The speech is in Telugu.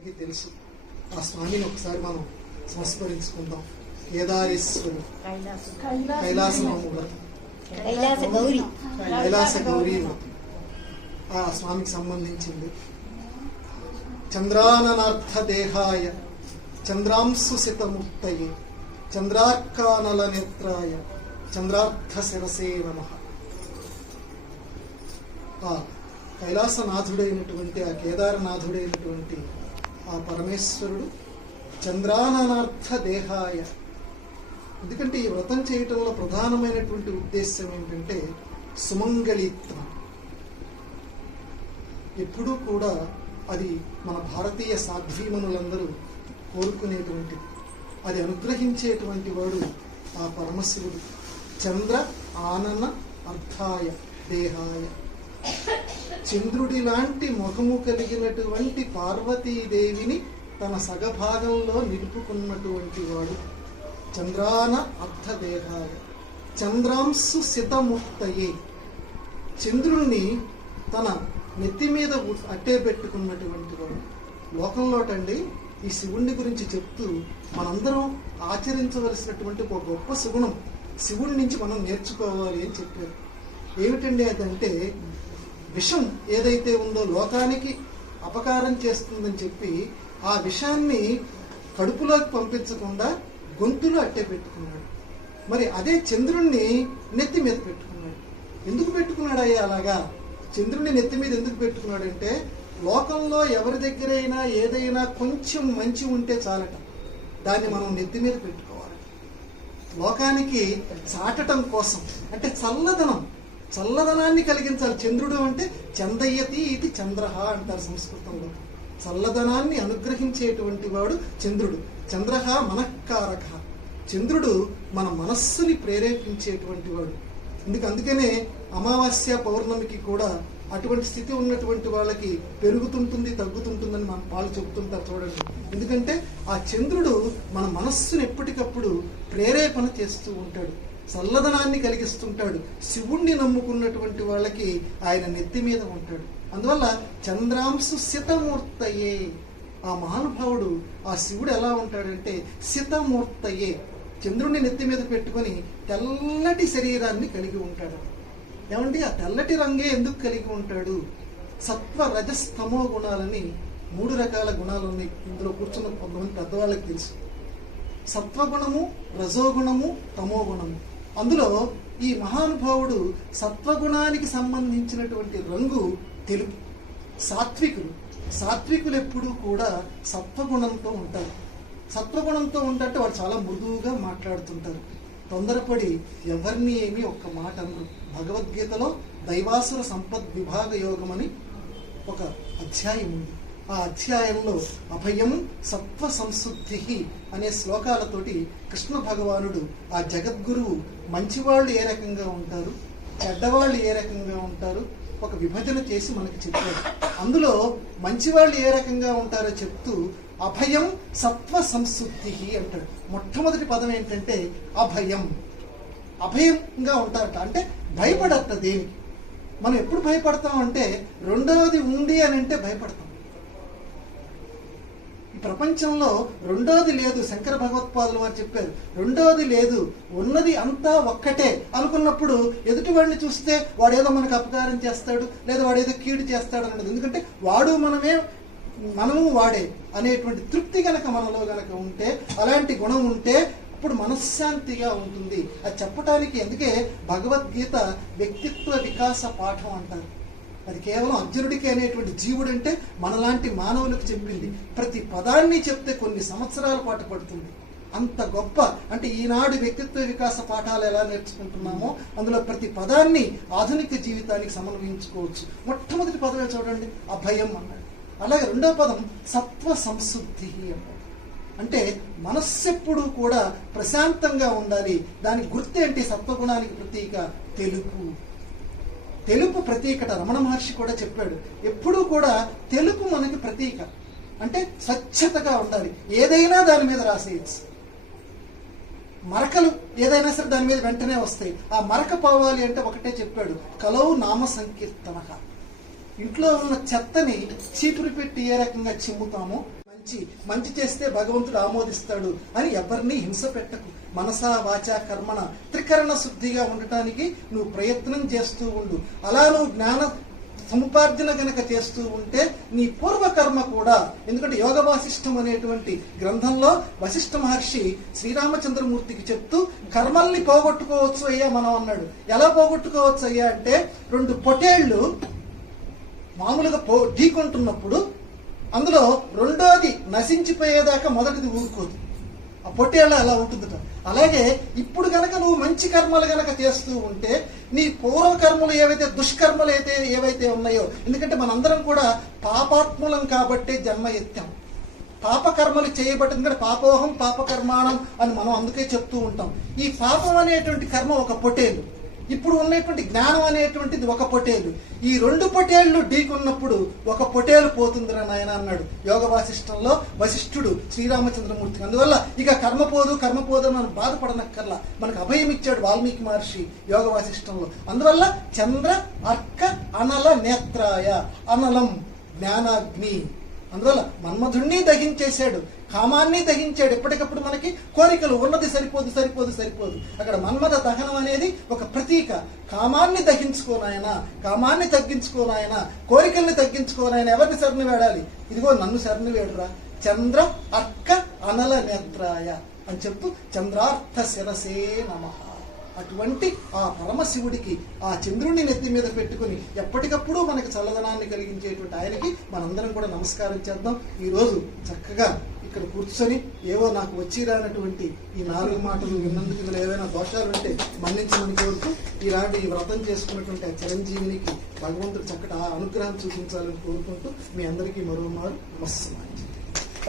అందరికీ తెలుసు. ఆ స్వామిని ఒకసారి మనం సంస్మరించుకుందాం. వ్రతం కైలాస గౌరి. కైలాస గౌరీ వ్రతం ఆ స్వామికి సంబంధించింది. చంద్రాననార్థ దేహాయ చంద్రాంశు శతముక్తయే చంద్రార్కానల నేత్రాయ చంద్రార్థ శిరసే నమ. ఆ కైలాసనాథుడైనటువంటి ఆ కేదారనాథుడైనటువంటి ఆ పరమేశ్వరుడు చంద్రాననార్థ దేహాయ. ఎందుకంటే ఈ వ్రతం చేయటంలో ప్రధానమైనటువంటి ఉద్దేశం ఏంటంటే సుమంగళిత్వం. ఎప్పుడూ కూడా అది మన భారతీయ సాధ్వీమనులందరూ కోరుకునేటువంటిది అది అనుగ్రహించేటువంటి వాడు ఆ పరమశివుడు. చంద్ర ఆనన అర్థాయ దేహాయ. చంద్రుడి లాంటి ముఖము కలిగినటువంటి పార్వతీదేవిని తన సగభాగంలో నిలుపుకున్నటువంటి వాడు చంద్రాన అర్ధదేహాయ. చంద్రాంశు సితముక్తయే. చంద్రుణ్ణి తన నెత్తి మీద అట్టే పెట్టుకున్నటువంటి వాడు. లోకంలోటండి ఈ శివుణ్ణి గురించి చెప్తూ మనందరం ఆచరించవలసినటువంటి ఒక గొప్ప సుగుణం శివుడి నుంచి మనం నేర్చుకోవాలి అని చెప్పారు. ఏమిటండి అదంటే విషం ఏదైతే ఉందో లోకానికి అపకారం చేస్తుందని చెప్పి ఆ విషాన్ని కడుపులోకి పంపించకుండా గొంతులో అట్టే పెట్టుకున్నాడు. మరి అదే చంద్రుణ్ణి నెత్తి మీద పెట్టుకున్నాడు. ఎందుకు పెట్టుకున్నాడు అయ్యా అలాగా? చంద్రుణ్ణి నెత్తి మీద ఎందుకు పెట్టుకున్నాడంటే లోకంలో ఎవరి దగ్గరైనా ఏదైనా కొంచెం మంచి ఉంటే చాలట. దాన్ని మనం నెత్తి మీద పెట్టుకోవాలి. లోకానికి చాటటం కోసం అంటే చల్లదనం చల్లదనాన్ని కలిగించాలి. చంద్రుడు అంటే చందయ్యతి ఇది చంద్ర అంటారు సంస్కృతంలో. చల్లదనాన్ని అనుగ్రహించేటువంటి వాడు చంద్రుడు. చంద్ర మనఃకారక. చంద్రుడు మన మనస్సుని ప్రేరేపించేటువంటి వాడు. అందుకు అందుకనే అమావాస్య పౌర్ణమికి కూడా అటువంటి స్థితి ఉన్నటువంటి వాళ్ళకి పెరుగుతుంటుంది తగ్గుతుంటుందని మన వాళ్ళు చెబుతుంటారు చూడండి. ఎందుకంటే ఆ చంద్రుడు మన మనస్సును ఎప్పటికప్పుడు ప్రేరేపణ చేస్తూ ఉంటాడు. చల్లదనాన్ని కలిగిస్తుంటాడు. శివుణ్ణి నమ్ముకున్నటువంటి వాళ్ళకి ఆయన నెత్తి మీద ఉంటాడు. అందువల్ల చంద్రాంశు శితమూర్తయే ఆ మహానుభావుడు ఆ శివుడు ఎలా ఉంటాడంటే శితమూర్తయే చంద్రుడిని నెత్తి మీద పెట్టుకొని తెల్లటి శరీరాన్ని కలిగి ఉంటాడు. ఏమండి? ఆ తెల్లటి రంగే ఎందుకు కలిగి ఉంటాడు? సత్వ రజస్తమో గుణాలని మూడు రకాల గుణాలు ఉన్నాయి. ఇందులో కూర్చున్న కొంతమంది పెద్దవాళ్ళకి తెలుసు. సత్వగుణము రజోగుణము తమోగుణము. అందులో ఈ మహానుభావుడు సత్వగుణానికి సంబంధించినటువంటి రంగు తెలుపు. సాత్వికులు. సాత్వికులు ఎప్పుడూ కూడా సత్వగుణంతో ఉంటారు. సత్వగుణంతో ఉంటే వాళ్ళు చాలా మృదువుగా మాట్లాడుతుంటారు. తొందరపడి ఎవరిని ఏమి ఒక్క మాట అనరు. భగవద్గీతలో దైవాసుర సంపద్ విభాగ యోగం అని ఒక అధ్యాయం ఉంది. ఆ అధ్యాయంలో అభయం సత్వ సంశుద్ధి అనే శ్లోకాలతోటి కృష్ణ భగవానుడు ఆ జగద్గురువు మంచివాళ్ళు ఏ రకంగా ఉంటారు? చెడ్డవాళ్ళు ఏ రకంగా ఉంటారు? ఒక విభజన చేసి మనకి చెప్పారు అందులో మంచివాళ్ళు ఏ రకంగా ఉంటారో చెప్తూ అభయం సత్వ సంశుద్ధి అంటాడు. మొట్టమొదటి పదం ఏంటంటే అభయం. అభయంగా ఉంటారట. అంటే భయపడట దేనికి మనం ఎప్పుడు భయపడతాం అంటే రెండవది ఉంది అని అంటే భయపడతాం. ప్రపంచంలో రెండోది లేదు శంకర భగవత్పాదులు వారు చెప్పారు. రెండోది లేదు ఉన్నది అంతా ఒక్కటే అనుకున్నప్పుడు ఎదుటివాడిని చూస్తే వాడేదో మనకు అపకారం చేస్తాడు లేదా వాడు ఏదో కీడు చేస్తాడు అన్నది. ఎందుకంటే వాడు మనమే మనము వాడే అనేటువంటి తృప్తి గనక మనలో గనక ఉంటే అలాంటి గుణం ఉంటే అప్పుడు మనశ్శాంతిగా ఉంటుంది. అది చెప్పటానికి ఎందుకే భగవద్గీత వ్యక్తిత్వ వికాస పాఠం అంటారు. అది కేవలం అర్జునుడికి అనేటువంటి జీవుడు అంటే మనలాంటి మానవులకు చెప్పింది. ప్రతి పదాన్ని చెప్తే కొన్ని సంవత్సరాల పాటు పడుతుంది. అంత గొప్ప అంటే ఈనాడు వ్యక్తిత్వ వికాస పాఠాలు ఎలా నేర్చుకుంటున్నామో అందులో ప్రతి పదాన్ని ఆధునిక జీవితానికి సమన్వయించుకోవచ్చు. మొట్టమొదటి పదమే చూడండి? అభయం అన్నాడు. అలాగే రెండో పదం సత్వ సంశుద్ధి అన్నాడు. అంటే మనస్సెప్పుడు కూడా ప్రశాంతంగా ఉండాలి. దాని గుర్తేంటి సత్వగుణానికి ప్రతీక తెలుపు. తెలుపు ప్రతీకట. రమణ మహర్షి కూడా చెప్పాడు ఎప్పుడూ కూడా తెలుపు మనకి ప్రతీక. అంటే స్వచ్ఛతగా ఉండాలి. ఏదైనా దాని మీద రాసేయచ్చు. మరకలు ఏదైనా సరే దాని మీద వెంటనే వస్తాయి. ఆ మరక పోవాలి అంటే ఒకటే చెప్పాడు కలవు నామ సంకీర్తనక ఇంట్లో ఉన్న చెత్తని చీపురు పెట్టి ఏ రకంగా చిమ్ముతామో ఇచ్చి మంచి చేస్తే భగవంతుడు ఆమోదిస్తాడు అని ఎవరిని హింస పెట్టకు. మనసా వాచ కర్మణ. త్రికరణ శుద్ధిగా ఉండటానికి నువ్వు ప్రయత్నం చేస్తూ ఉండు. అలా నువ్వు జ్ఞాన సముపార్జన గనక చేస్తూ ఉంటే నీ పూర్వకర్మ కూడా ఎందుకంటే యోగ వాసిష్టం అనేటువంటి గ్రంథంలో వశిష్ఠ మహర్షి శ్రీరామచంద్రమూర్తికి చెప్తూ కర్మల్ని పోగొట్టుకోవచ్చు అయ్యా మనం అన్నాడు. ఎలా పోగొట్టుకోవచ్చు అయ్యా అంటే రెండు పొటేళ్ళు మామూలుగా పో ఢీకొంటున్నప్పుడు అందులో రెండోది నశించిపోయేదాకా మొదటిది ఊరుకోదు. ఆ పొట్టేళ్ళ అలా ఉంటుందట. అలాగే ఇప్పుడు కనుక నువ్వు మంచి కర్మలు కనుక చేస్తూ ఉంటే నీ పూర్వకర్మలు ఏవైతే దుష్కర్మలు అయితే ఏవైతే ఉన్నాయో ఎందుకంటే మనందరం కూడా పాపాత్ములం కాబట్టే జన్మ ఎత్తాం. పాపకర్మలు చేయబట్టింది కదా పాపోహం పాపకర్మాణం అని మనం అందుకే చెప్తూ ఉంటాం. ఈ పాపం అనేటువంటి కర్మ ఒక పొటేలు ఇప్పుడు ఉన్నటువంటి జ్ఞానం అనేటువంటిది ఒక పొటేలు. ఈ రెండు పొటేళ్ళు ఢీకున్నప్పుడు ఒక పొటేలు పోతుందిరా నాయన అన్నాడు యోగ వాసిష్టంలో వశిష్ఠుడు శ్రీరామచంద్రమూర్తికి. అందువల్ల ఇక కర్మ పోదు కర్మ పోదు అని మనం బాధపడనక్కర్లా. మనకు అభయం ఇచ్చాడు వాల్మీకి మహర్షి యోగ వాసిష్టంలో. అందువల్ల చంద్ర అర్క అనల నేత్రాయ అనలం జ్ఞానాగ్ని. అందువల్ల మన్మధుణ్ణి దహించేశాడు కామాన్ని దహించాడు. ఎప్పటికప్పుడు మనకి కోరికలు ఉన్నది సరిపోదు సరిపోదు సరిపోదు. అక్కడ మన్మథ దహనం అనేది ఒక ప్రతీక. కామాన్ని దహించుకోనాయన కామాన్ని తగ్గించుకోనాయన కోరికల్ని తగ్గించుకోనాయన ఎవరిని శరణి వేడాలి? ఇదిగో నన్ను శరణి వేడురా. చంద్ర అర్క అనల నేత్రాయ అని చెప్తూ చంద్రార్థ శిరసే నమహా అటువంటి ఆ పరమశివుడికి ఆ చంద్రుడిని నెత్తి మీద పెట్టుకుని ఎప్పటికప్పుడు మనకి చల్లదనాన్ని కలిగించేటువంటి ఆయనకి మనందరం కూడా నమస్కారం చేద్దాం. ఈరోజు చక్కగా ఇక్కడ కూర్చొని ఏవో నాకు వచ్చి రానటువంటి ఈ నాలుగు మాటలు విన్నందుకు ఇందులో ఏవైనా దోషాలు ఉంటే మన్నించమని కోరుతూ ఇలాంటి వ్రతం చేసుకున్నటువంటి ఆ చిరంజీవినికి భగవంతుడు చక్కటి ఆ అనుగ్రహం చూపించాలని కోరుకుంటూ మీ అందరికీ మరో మారు నమస్కారం.